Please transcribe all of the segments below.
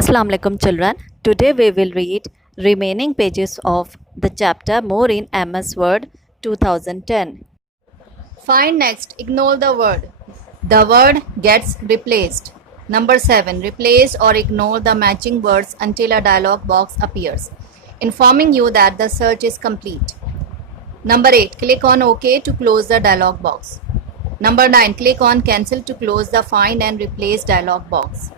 Assalamu alaikum children. Today we will read remaining pages of the chapter More in MS Word 2010. Find next, ignore the word. The word gets replaced. Number 7. Replace or ignore the matching words until a dialog box appears, informing you that the search is complete. Number 8. Click on OK to close the dialog box. Number 9. Click on Cancel to close the Find and Replace dialog box.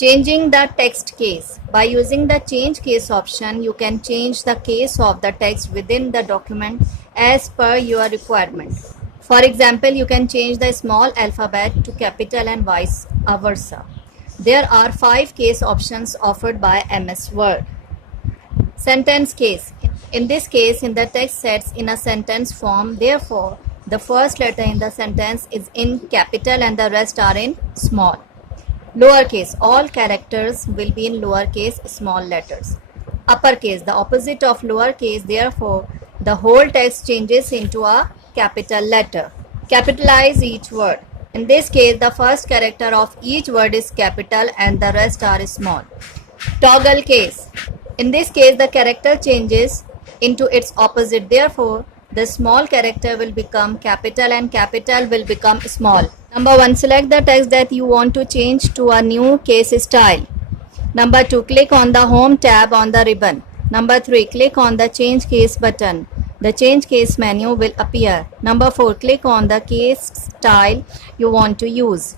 Changing the text case. By using the Change Case option, you can change the case of the text within the document as per your requirement. For example, you can change the small alphabet to capital and vice versa. There are 5 case options offered by MS Word. Sentence case. In this case, in the text sets in a sentence form, therefore, the first letter in the sentence is in capital and the rest are in small. Lowercase. All characters will be in lowercase small letters. Uppercase. The opposite of lowercase, therefore, the whole text changes into a capital letter. Capitalize each word. In this case, the first character of each word is capital and the rest are small. Toggle case. In this case, the character changes into its opposite. Therefore, the small character will become capital and capital will become small. Number 1. Select the text that you want to change to a new case style. Number 2. Click on the Home tab on the ribbon. Number 3. Click on the Change Case button. The Change Case menu will appear. Number 4. Click on the case style you want to use.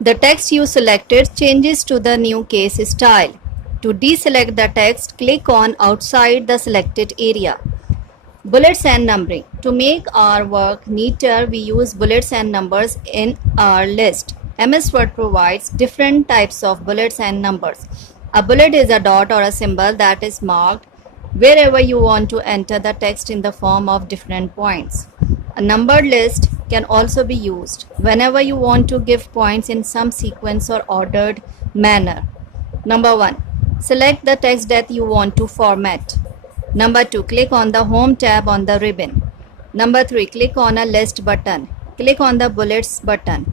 The text you selected changes to the new case style. To deselect the text, click on outside the selected area. Bullets and numbering. To make our work neater, we use bullets and numbers in our list. MS Word provides different types of bullets and numbers. A bullet is a dot or a symbol that is marked wherever you want to enter the text in the form of different points. A numbered list can also be used whenever you want to give points in some sequence or ordered manner. Number 1. Select the text that you want to format. Number 2. Click on the Home tab on the ribbon. Number 3. Click on a List button. Click on the Bullets button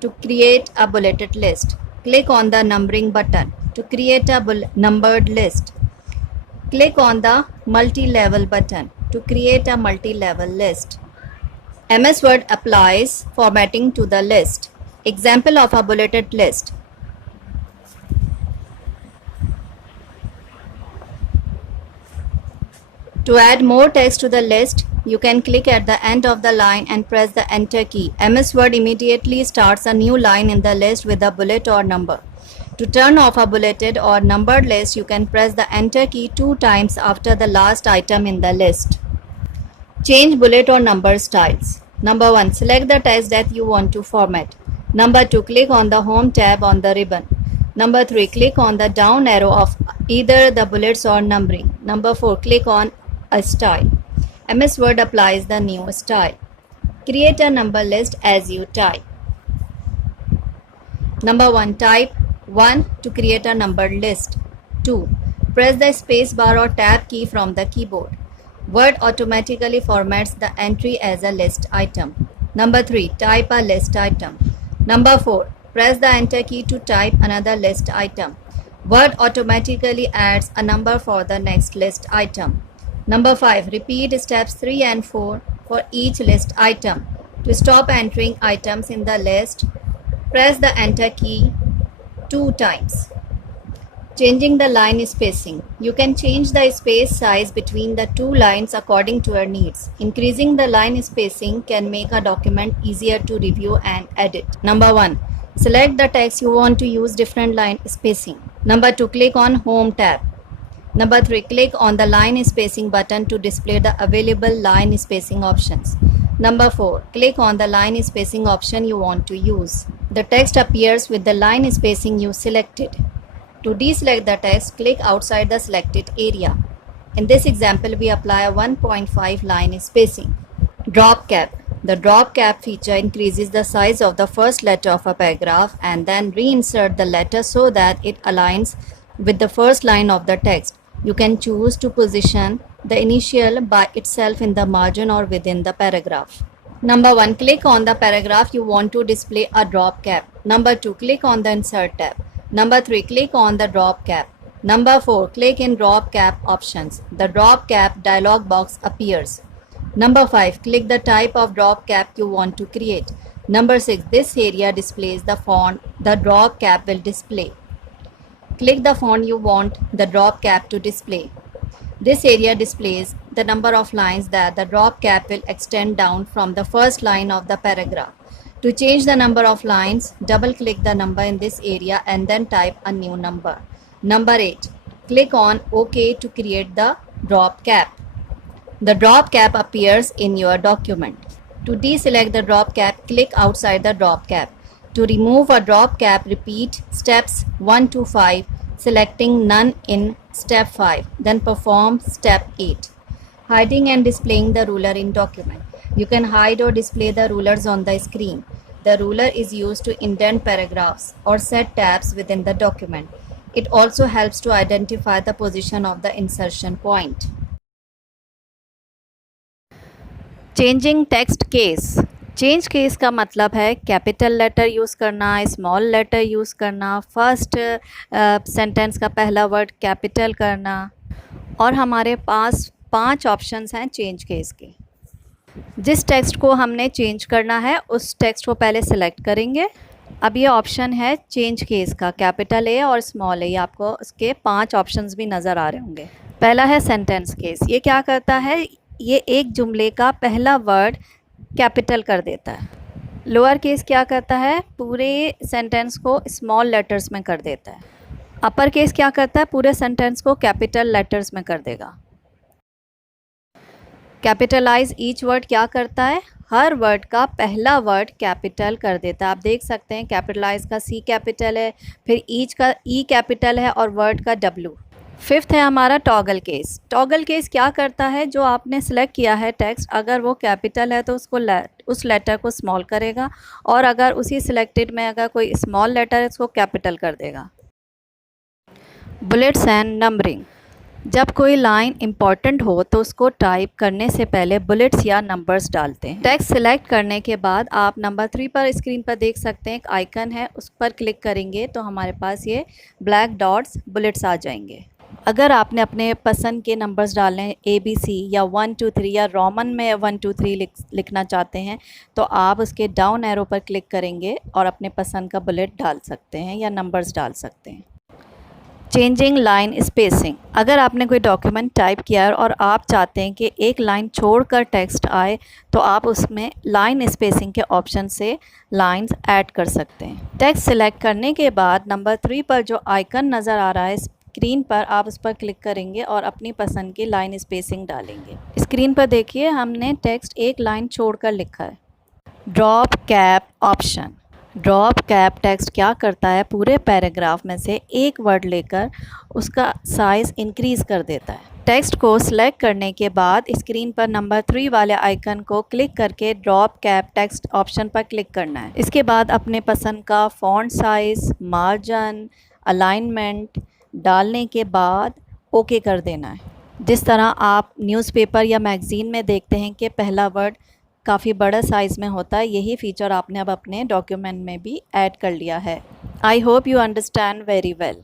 to create a bulleted list. Click on the Numbering button to create a numbered list. Click on the Multi-level button to create a multi-level list. MS Word applies formatting to the list. Example of a bulleted list. To add more text to the list, you can click at the end of the line and press the Enter key. MS Word immediately starts a new line in the list with a bullet or number. To turn off a bulleted or numbered list, you can press the Enter key 2 times after the last item in the list. Change bullet or number styles. Number 1. Select the text that you want to format. Number 2. Click on the Home tab on the ribbon. Number 3. Click on the down arrow of either the bullets or numbering. Number 4. Click on a style. MS Word applies the new style. Create a number list as you type. Number 1. Type 1 to create a numbered list. 2. Press the space bar or tab key from the keyboard. Word automatically formats the entry as a list item. Number 3. Type a list item. Number 4. Press the Enter key to type another list item. Word automatically adds a number for the next list item. Number 5. Repeat steps 3 and 4 for each list item. To stop entering items in the list, press the Enter key 2 times. Changing the line spacing. You can change the space size between the two lines according to your needs. Increasing the line spacing can make a document easier to review and edit. Number 1. Select the text you want to use different line spacing. Number 2. Click on Home tab. Number 3. Click on the line spacing button to display the available line spacing options. Number 4. Click on the line spacing option you want to use. The text appears with the line spacing you selected. To deselect the text, click outside the selected area. In this example, we apply a 1.5 line spacing. Drop cap. The drop cap feature increases the size of the first letter of a paragraph and then reinsert the letter so that it aligns with the first line of the text. You can choose to position the initial by itself in the margin or within the paragraph. Number 1. Click on the paragraph you want to display a drop cap. Number 2. Click on the Insert tab. Number 3, click on the drop cap. Number 4, click in drop cap options. The drop cap dialog box appears. Number 5, click the type of drop cap you want to create. Number 6, this area displays the font the drop cap will display. Click the font you want the drop cap to display. This area displays the number of lines that the drop cap will extend down from the first line of the paragraph. To change the number of lines, double-click the number in this area and then type a new number. Number 8. Click on OK to create the drop cap. The drop cap appears in your document. To deselect the drop cap, click outside the drop cap. To remove a drop cap, repeat steps 1 to 5, selecting none in step 5. Then perform step 8. Hiding and displaying the ruler in document. You can hide or display the rulers on the screen. The ruler is used to indent paragraphs or set tabs within the document. It also helps to identify the position of the insertion point. Changing text case. Change case का मतलब है capital letter use करना, small letter use करना, first sentence का पहला word capital करना। और हमारे पास 5 ऑप्शंस हैं चेंज केस के। जिस टेक्स्ट को हमने चेंज करना है उस टेक्स्ट को पहले सेलेक्ट करेंगे। अब ये ऑप्शन है चेंज केस का, कैपिटल ए और स्मॉल ए। ये आपको उसके 5 ऑप्शंस भी नज़र आ रहे होंगे। पहला है सेंटेंस केस। ये क्या करता है, ये एक जुमले का पहला वर्ड कैपिटल कर देता है। लोअर केस क्या करता है, पूरे सेंटेंस को स्मॉल लेटर्स में कर देता है। अपर केस क्या करता है, पूरे सेंटेंस को कैपिटल लेटर्स में कर देगा। कैपिटलाइज ईच वर्ड क्या करता है, हर वर्ड का पहला वर्ड कैपिटल कर देता है। आप देख सकते हैं कैपिटलाइज का सी कैपिटल है, फिर ईच का ई कैपिटल है और वर्ड का डब्ल्यू। फिफ्थ है हमारा टॉगल केस। टॉगल केस क्या करता है, जो आपने सेलेक्ट किया है टेक्स्ट, अगर वो कैपिटल है तो उसको उस लेटर को स्मॉल करेगा, और अगर उसी सिलेक्टेड में अगर कोई स्मॉल लेटर है उसको कैपिटल कर देगा। Bullets and numbering. जब कोई लाइन इम्पॉर्टेंट हो तो उसको टाइप करने से पहले बुलेट्स या नंबर्स डालते हैं। टेक्स्ट सिलेक्ट करने के बाद आप नंबर 3 पर स्क्रीन पर देख सकते हैं एक आइकन है, उस पर क्लिक करेंगे तो हमारे पास ये ब्लैक डॉट्स बुलेट्स आ जाएंगे। अगर आपने अपने पसंद के नंबर्स डालने ABC या 1 2 3 या रोमन में 1 2 3 लिखना चाहते हैं तो आप उसके डाउन एरो पर क्लिक करेंगे और अपने पसंद का बुलेट डाल सकते हैं या नंबर्स डाल सकते हैं। Changing line spacing. अगर आपने कोई डॉक्यूमेंट टाइप किया है और आप चाहते हैं कि एक लाइन छोड़कर टेक्स्ट आए तो आप उसमें लाइन स्पेसिंग के ऑप्शन से लाइंस ऐड कर सकते हैं। टेक्स्ट सिलेक्ट करने के बाद नंबर 3 पर जो आइकन नज़र आ रहा है स्क्रीन पर, आप उस पर क्लिक करेंगे और अपनी पसंद की लाइन स्पेसिंग डालेंगे। स्क्रीन पर देखिए हमने टेक्स्ट एक लाइन छोड़कर लिखा है। Drop cap option. Drop cap text क्या करता है, पूरे पैराग्राफ में से एक वर्ड लेकर उसका साइज़ इंक्रीज़ कर देता है। टेक्स्ट को सिलेक्ट करने के बाद स्क्रीन पर नंबर 3 वाले आइकन को क्लिक करके ड्रॉप कैप टेक्स्ट ऑप्शन पर क्लिक करना है। इसके बाद अपने पसंद का फ़ॉन्ट साइज़, मार्जिन, अलाइनमेंट डालने के बाद ओके कर देना है। जिस तरह आप न्यूज़पेपर या मैगज़ीन में देखते हैं कि पहला वर्ड काफ़ी बड़ा साइज़ में होता है, यही फ़ीचर आपने अब अपने डॉक्यूमेंट में भी ऐड कर लिया है। I hope you understand very well.